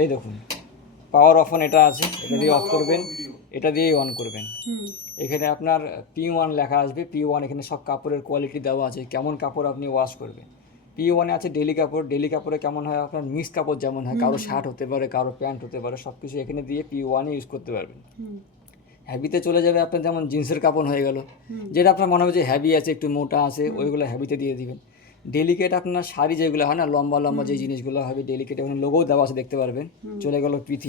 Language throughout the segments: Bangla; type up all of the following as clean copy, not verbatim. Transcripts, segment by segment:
এই দেখুন পাওয়ার অফ অন এটা আছে, এটা দিয়ে অফ করবেন, এটা দিয়েই অন করবেন। এখানে আপনার P1 লেখা আসবে, P1 এখানে সব কাপড়ের কোয়ালিটি দেওয়া আছে, কেমন কাপড় আপনি ওয়াশ করবেন। P1 আছে ডেলি কাপড়, ডেলি কাপড়ে কেমন হয় আপনার মিক্স কাপড় যেমন হয়, কারো শার্ট হতে পারে, কারো প্যান্ট হতে পারে, সব কিছু এখানে দিয়ে P1 ইউজ করতে পারবেন। হ্যাভিতে চলে যাবে আপনার যেমন জিন্সের কাপড় হয়ে গেল, যেটা আপনার মনে হবে যে হ্যাভি আছে, একটু মোটা আছে, ওইগুলো হ্যাভিতে দিয়ে দিবেন। ডেলিকেট আপনার শাড়ি যেগুলো হয় না, লম্বা লম্বা যে জিনিসগুলো হবে ডেলিকেট, ওখানে লোগোও দেওয়া আছে দেখতে পারবেন, চলে গেল P3।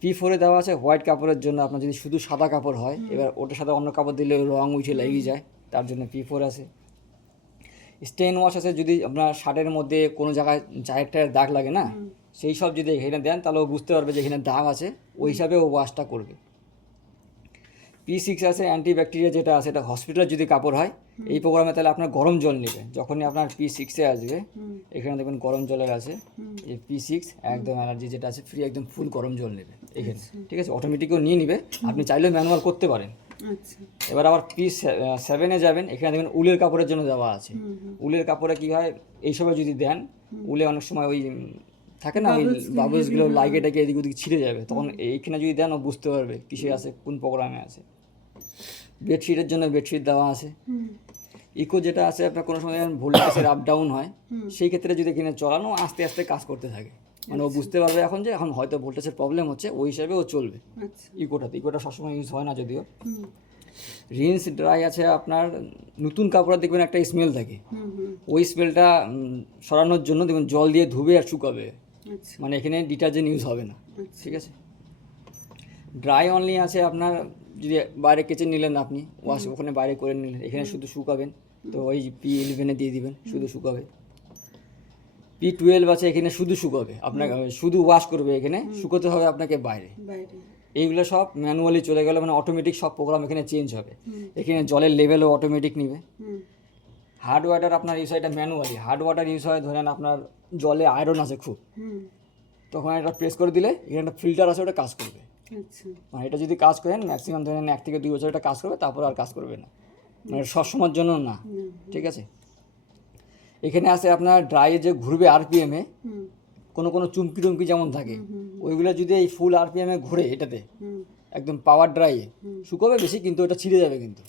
P4 দেওয়া আছে হোয়াইট কাপড়ের জন্য, আপনার যদি শুধু সাদা কাপড় হয়, এবার ওটার সাথে অন্য কাপড় দিলে রং উঠে লেগে যায়, তার জন্য P4 আছে। স্টেন ওয়াশ আছে, যদি আপনার শার্টের মধ্যে কোনো জায়গায় চায়ের টায়ের দাগ লাগে না, সেই সব যদি এখানে দেন তাহলে ও বুঝতে পারবে যে এখানে দাগ আছে, ওই হিসাবে ও ওয়াশটা করবে। P6 আছে অ্যান্টি ব্যাকটেরিয়া, যেটা আছে এটা হসপিটালে যদি কাপড় হয় এই প্রোগ্রামে, তাহলে আপনার গরম জল নেবে। যখনই আপনার P6-এ আসবে এখানে দেখবেন গরম জলের আছে, এই P6 একদম অ্যালার্জি যেটা আছে ফ্রি, একদম ফুল গরম জল নেবে এখানে, ঠিক আছে? অটোমেটিকও নিয়ে নিবে, আপনি চাইলেও ম্যানুয়াল করতে পারেন। এবার আবার P7-এ যাবেন, এখানে দেখবেন উলের কাপড়ের জন্য দেওয়া আছে। উলের কাপড়ে কী হয়, এই সময় যদি দেন, উলে অনেক সময় ওই থাকে না ওই বাবলসগুলো লাগে টাকে এদিক ওদিক ছিঁড়ে যাবে, তখন এইখানে যদি দেন ও বুঝতে পারবে কিসে আছে, কোন প্রোগ্রামে আছে। বেডশিটের জন্য বেডশিট দেওয়া আছে। ইকো যেটা আছে, আপনার কোনো সময় ভোল্টেজের আপ ডাউন হয়, সেই ক্ষেত্রে যদি এখানে চলানো আস্তে আস্তে কাজ করতে থাকে, মানে ও বুঝতে পারবে এখন যে এখন হয়তো ভোল্টেজের প্রবলেম হচ্ছে, ওই হিসাবে ও চলবে। ইকোটা সবসময় ইউজ হয় না যদিও। রিন্স ড্রাই আছে আপনার, নতুন কাপড় দেখবেন একটা স্মেল থাকে, ওই স্মেলটা সরানোর জন্য দেখবেন জল দিয়ে ধুবে আর শুকাবে, মানে এখানে ডিটারজেন্ট ইউজ হবে না, ঠিক আছে? ড্রাই অনলি আছে আপনার, যদি বাইরে কেচে নিলেন আপনি ওয়াশ, ওখানে বাইরে করে নিলেন, এখানে শুধু শুকাবেন, তো ওই P11-এ দিয়ে দিবেন, শুধু শুকাবে। P12 আছে, এখানে শুধু শুকাবে, আপনাকে শুধু ওয়াশ করবে, এখানে শুকোতে হবে আপনাকে বাইরে। এইগুলো সব ম্যানুয়ালি চলে গেল, মানে অটোমেটিক সব প্রোগ্রাম এখানে চেঞ্জ হবে। এখানে জলের লেভেলও অটোমেটিক নিবে। হার্ড ওয়াটার আপনার ইউজ হয়, এটা ম্যানুয়ালি। হার্ড ওয়াটার ইউজ হয়, ধরেন আপনার জলে আয়রন আছে খুব, তখন এটা প্রেস করে দিলে এখানে একটা ফিল্টার আছে, ওটা কাজ করবে। মানে এটা যদি কাজ করেন ম্যাক্সিমাম ধরেন 1 থেকে 2 বছর এটা কাজ করবে, তারপর আর কাজ করবে না, মানে সবসময়ের জন্য না, ঠিক আছে? এখানে আছে আপনার ড্রাইয়ে যে ঘুরবে RPM-এ, কোনো চুমকি টুমকি যেমন থাকে, ওইগুলো যদি এই ফুল RPM-এ ঘুরে এটাতে একদম পাওয়ার ড্রাইয়ে, শুকোবে বেশি কিন্তু এটা ছিঁড়ে যাবে কিন্তু।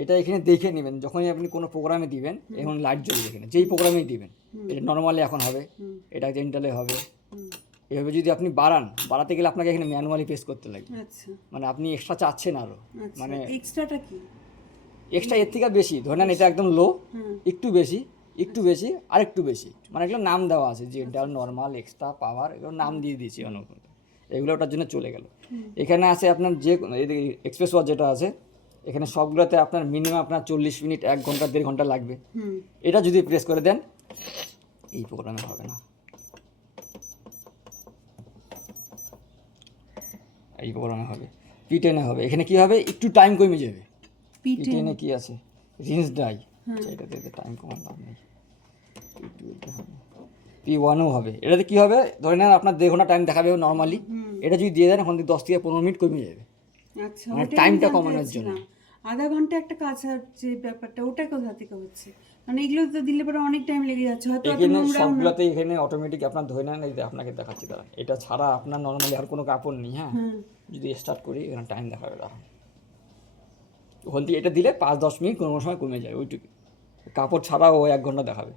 এটা এখানে দেখে নেবেন, যখনই আপনি কোনো প্রোগ্রামে দিবেন, এখন লাইট জ্বলবে এখানে, যেই প্রোগ্রামেই দিবেন, এটা নর্মালি এখন হবে, এটা জেন্টালে হবে। এভাবে যদি আপনি বাড়াতে গেলে আপনাকে এখানে ম্যানুয়ালি প্রেস করতে লাগবে, মানে আপনি এক্সট্রা চাচ্ছেন আরও, মানে এক্সট্রাটা কি এক্সট্রা এর থেকে বেশি, ধরে নেন এটা একদম লো, একটু বেশি, আর একটু বেশি, মানে এগুলো নাম দেওয়া আছে, জেন্টাল, নর্মাল, এক্সট্রা, পাওয়ার, এগুলো নাম দিয়ে দিয়েছি অনুকূল, এগুলো ওটার জন্য চলে গেল। এখানে আছে আপনার যে এক্সপ্রেস ওয়াচ যেটা আছে, এখানে সবগুলোতে আপনার মিনিমাম আপনার 40 মিনিট, 1 ঘন্টা, 1.5 ঘন্টা লাগবে। এটা যদি প্রেস করে দেন এই প্রোগ্রামে হবে না, এই প্রোগ্রামে হবে। P10-এ হবে, এখানে কি হবে, একটু টাইম কমে যাবে। P10-এ কি আছে, রিন্স ড্রাই, এটাতে টাইম কমার লাভ নেই। P1-ও হবে, এটাতে কি হবে, ধরে নেন আপনার 1.5 ঘন্টা টাইম দেখাবে নর্মালি, এটা যদি দিয়ে দেন এখন 10 থেকে 15 মিনিট কমে যাবে, মানে টাইমটা কমানোর জন্য। আধা ঘন্টা একটা কাজ হচ্ছে, ব্যাপারটা ওটা কোথা থেকে হচ্ছে, মানে এগুলো তো দিলে পরে অনেক টাইম লেগে যাচ্ছে হয়তো। এখানে সবগুলোতে এখানে অটোমেটিক আপনার ধরে নেন, এই যে আপনাকে দেখাচ্ছি দাঁড়ান, এটা ছাড়া আপনার নর্মালি আর কোনো কাপড় নেই। হ্যাঁ, যদি স্টার্ট করি এখানে টাইম দেখাবে, দাঁড়ান, ওখান থেকে এটা দিলে 5-10 মিনিট কোনো সময় কমে যায়, ওইটুকু। কাপড় ছাড়াও 1 ঘন্টা দেখাবে।